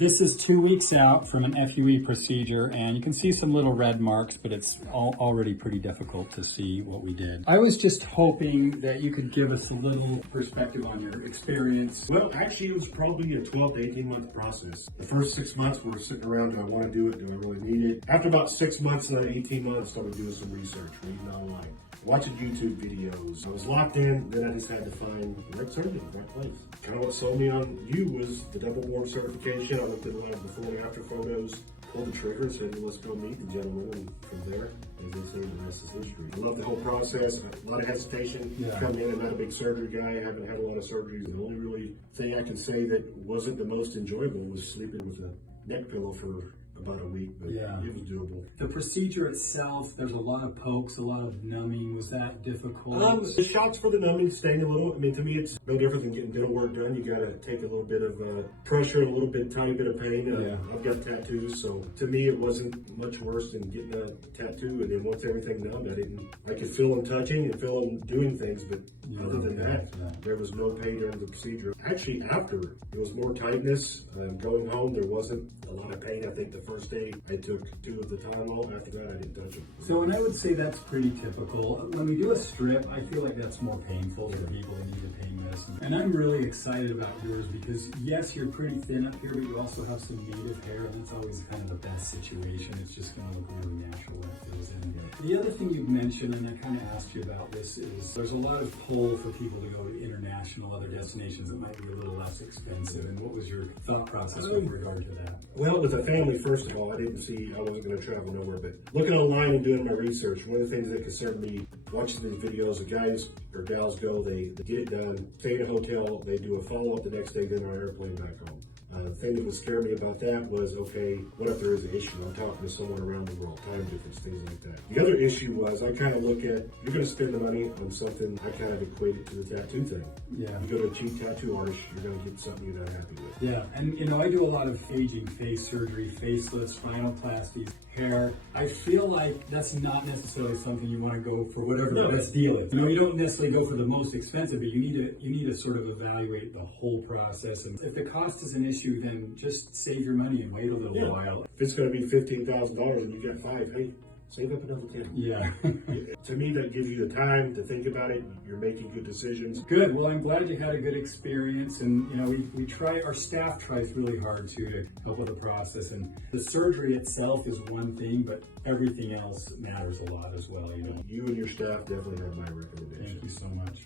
This is 2 weeks out from an FUE procedure, and you can see some little red marks, but it's already pretty difficult to see what we did. I was just hoping that you could give us a little perspective on your experience. Well, actually, it was probably a 12 to 18 month process. The first 6 months, we were sitting around, do I want to do it? Do I really need it? After about 6 months, 18 months, I started doing some research, reading online, watching YouTube videos. I was locked in, then I decided to find the right surgeon, the right place. Kind of what sold me on you was the double board certification. I looked at a lot of before and after photos, pulled the trigger and said, well, let's go meet the gentleman, and from there, as they say, the rest is history. I love the whole process. A lot of hesitation. Coming in, I'm not a big surgery guy. I haven't had a lot of surgeries. The only really thing I can say that wasn't the most enjoyable was sleeping with a neck pillow for about a week, but it was doable. The procedure itself, there's a lot of pokes, a lot of numbing. Was that difficult? The shots for the numbing, staying a little. I mean, to me, it's no different than getting dental work done. You got to take a little bit of pressure, a little bit, tiny bit of pain. I've got tattoos, so to me, it wasn't much worse than getting a tattoo. And then once everything numbed, I could feel them touching and feel them doing things, but other than that, there was no pain during the procedure. Actually, after, it was more tightness. Going home, there wasn't a lot of pain. I think the first day I took 2 of the Tylenol. After that, I didn't touch them. So, and I would say that's pretty typical. When we do a strip, I feel like that's more painful for people that need the pain medicine. And I'm really excited about yours because, yes, you're pretty thin up here, but you also have some native hair, and that's always kind of the best situation. It's just going to look really natural when it fills in. The other thing you've mentioned, and I kind of asked you about this, is there's a lot of pull for people to go to international, other destinations that might be a little less expensive. And what was your thought process with regard to that? Well, with a family, first of all, I wasn't going to travel nowhere, but looking online and doing my research, one of the things that concerned me, watching these videos, the guys or gals go, they get it done, stay in a hotel, they do a follow-up the next day, then on an airplane back home. The thing that would scare me about that was, okay, what if there is an issue? I'm talking to someone around the world, time difference, things like that. The other issue was, I kind of look at, you're going to spend the money on something, I kind of equate it to the tattoo thing. You go to a cheap tattoo artist, you're going to get something you're not happy with. And I do a lot of aging face surgery, facelifts, spinoplasties, hair. I feel like that's not necessarily something you want to go for whatever the best deal is. You don't necessarily go for the most expensive, but you need to sort of evaluate the whole process. And if the cost is an issue, then just save your money and wait a little while. If it's going to be $15,000 and you get 5, hey, save up another 10. To me, that gives you the time to think about it. You're making good decisions. Good. Well, I'm glad you had a good experience. And, we try, our staff tries really hard to help with the process. And the surgery itself is one thing, but everything else matters a lot as well. You and your staff definitely have my recommendation. Thank you so much.